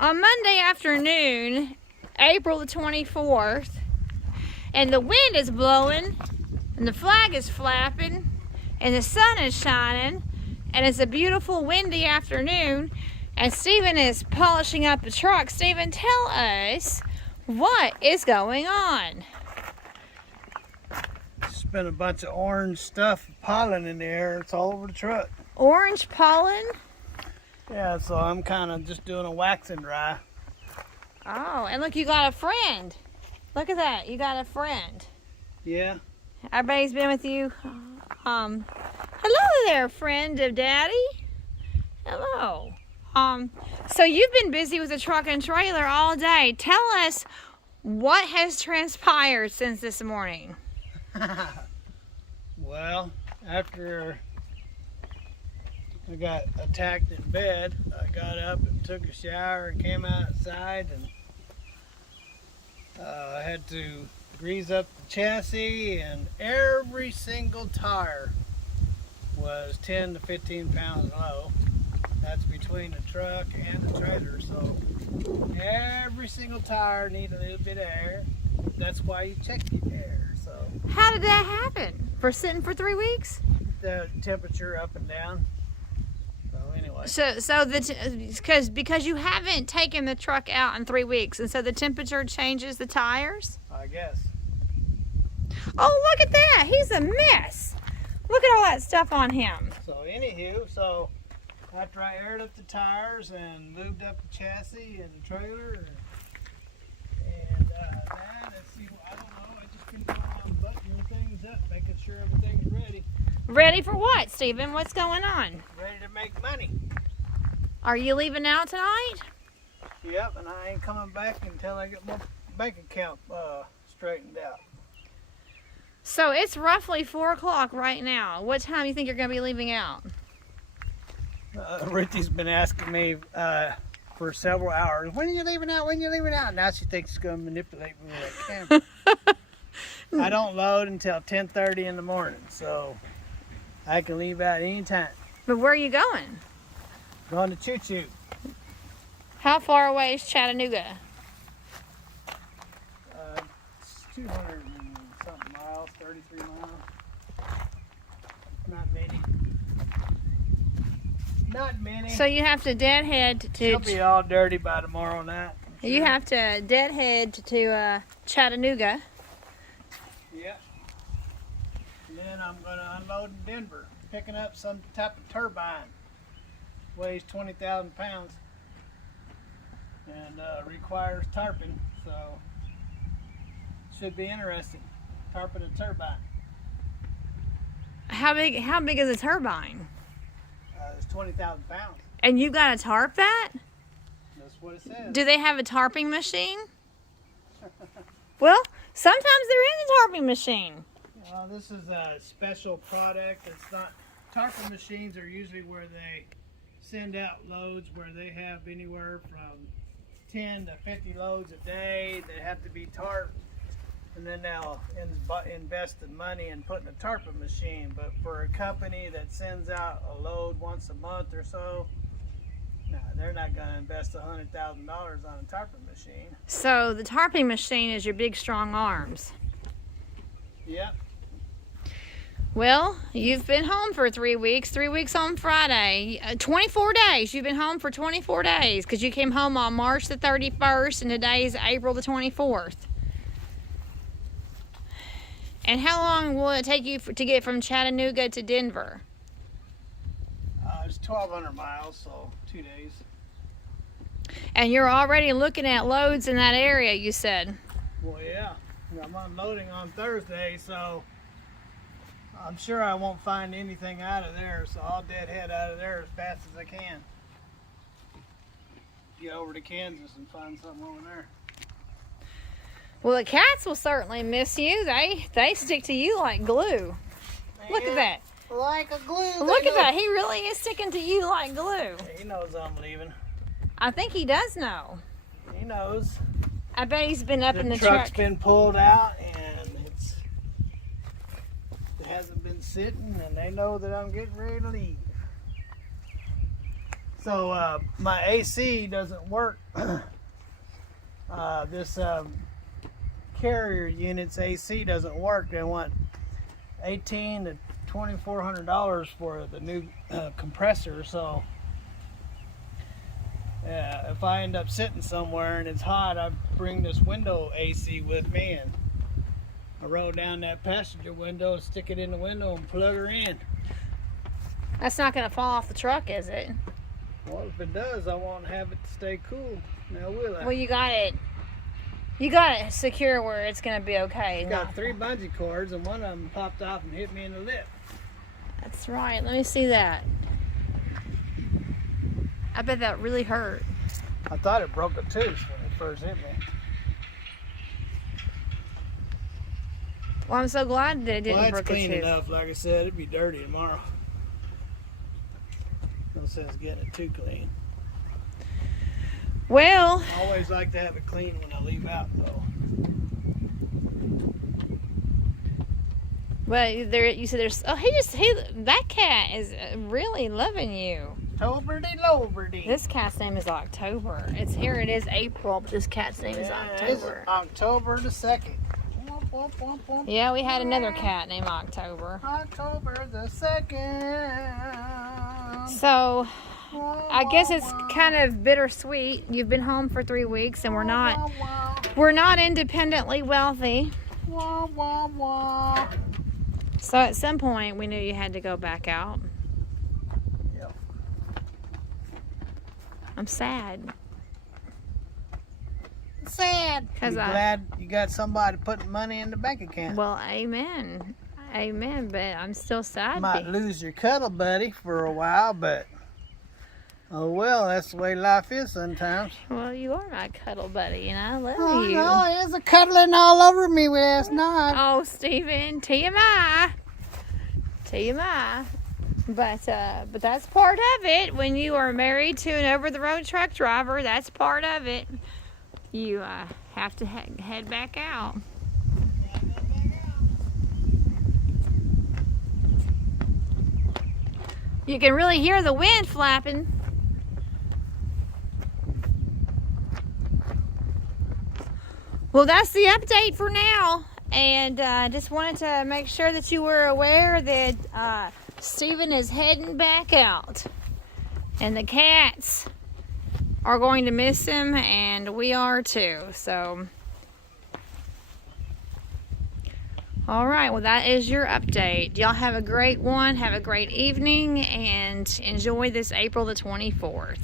On Monday afternoon, April the 24th, and the wind is blowing, and the flag is flapping, and the sun is shining, and it's a beautiful windy afternoon, and Stephen is polishing up the truck. Stephen, tell us what is going on. It's been a bunch of orange stuff, pollen in the air. It's all over the truck. Orange pollen? Yeah, so I'm kind of just doing a wax and dry. Oh, and look, you got a friend. Look at that, you got a friend. Yeah. Everybody's been with you. Hello there, friend of Daddy. Hello. So you've been busy with the truck and trailer all day. Tell us what has transpired since this morning. Well, after I got attacked in bed, I got up and took a shower and came outside, and I had to grease up the chassis, and every single tire was 10 to 15 pounds low. That's between the truck and the trailer, so every single tire needs a little bit of air. That's why you check the air. So How did that happen? For sitting for 3 weeks? the temperature up and down. So anyway. Because you haven't taken the truck out in 3 weeks, and so the temperature changes the tires? I guess. Oh, look at that. He's a mess. Look at all that stuff on him. So anywho, so after I aired up the tires and moved up the chassis and the trailer, and let's see, I don't know, I just been going on buttoning things up, making sure everything's ready. Ready for what, Stephen? What's going on? Ready to make money. Are you leaving out tonight? Yep, and I ain't coming back until I get my bank account straightened out. So it's roughly 4 o'clock right now. What time do you think you're going to be leaving out? Ruthie's been asking me for several hours, when are you leaving out, when are you leaving out? Now she thinks she's going to manipulate me with that camera. I don't load until 10:30 in the morning, so I can leave out anytime. But where are you going? Going to Choo Choo. How far away is Chattanooga? It's 200 and something miles, 33 miles. Not many. Not many. So you have to deadhead to... She'll be all dirty by tomorrow night. You have to deadhead to Chattanooga. Yep. And then I'm going to unload in Denver, picking up some type of turbine. Weighs 20,000 pounds and requires tarping, so should be interesting. Tarping a turbine. How big is a turbine? It's 20,000 pounds. And you got to tarp that? That's what it says. Do they have a tarping machine? Well, sometimes there is a tarping machine. This is a special product. It's not. Tarping machines are usually where they send out loads where they have anywhere from 10 to 50 loads a day that have to be tarped, and then they'll invest the money in putting a tarping machine. But for a company that sends out a load once a month or so, no, they're not going to invest $100,000 on a tarping machine. So the tarping machine is your big strong arms. Yep. Well, you've been home for 3 weeks. 3 weeks on Friday. 24 days. You've been home for 24 days because you came home on March the 31st and today is April the 24th. And how long will it take you to get from Chattanooga to Denver? It's 1,200 miles, so 2 days. And you're already looking at loads in that area, you said. Well, yeah. I'm unloading on Thursday, so I'm sure I won't find anything out of there, so I'll deadhead out of there as fast as I can. Get over to Kansas and find something over there. Well, the cats will certainly miss you. They stick to you like glue. Man, Look at that. Like a glue. Look at that. He really is sticking to you like glue. He knows I'm leaving. I think he does know. He knows. I bet he's been up in the truck's truck. been pulled out and it hasn't been sitting, and they know that I'm getting ready to leave. So my AC doesn't work. This carrier unit's AC doesn't work. They want $1,800 to $2,400 for the new compressor. So yeah, if I end up sitting somewhere and it's hot, I bring this window AC with me, and I roll down that passenger window, stick it in the window, and plug her in. That's not going to fall off the truck, is it? Well, if it does, I won't have it to stay cool. Now will I? Well, you got it. You got it secure where it's going to be okay. It's got 3 bungee cords, and one of them popped off and hit me in the lip. That's right. Let me see that. I bet that really hurt. I thought it broke a tooth when it first hit me. Well, I'm so glad that it didn't Well, break it's a clean tooth. enough. Like I said, it'd be dirty tomorrow. No sense getting it too clean. Well, I always like to have it clean when I leave out, though. but there you said there's. Oh, that cat is really loving you. Toberty Loberty. This cat's name is October. Here it is April, but this cat's name is October. It's October the 2nd. Yeah, we had another cat named October. October the 2nd. So, I guess it's kind of bittersweet. You've been home for 3 weeks, and we're not independently wealthy. So at some point, we knew you had to go back out. Yep. I'm sad. Sad. Because You're glad you got somebody putting money in the bank account. Well, amen. Amen, but I'm still sad. Might lose your cuddle buddy for a while, but oh well, that's the way life is sometimes. Well, you are my cuddle buddy, and I love Oh you. no, there's a cuddling all over me last night. Oh, Stephen, TMI. TMI. But that's part of it. When you are married to an over-the-road truck driver, that's part of it. You have to head back out. You can really hear the wind flapping. Well, that's the update for now. And just wanted to make sure that you were aware that Stephen is heading back out. And the cats are going to miss him, and we are too. So, all right, well, that is your update. Y'all have a great one. Have a great evening, and enjoy this April the 24th.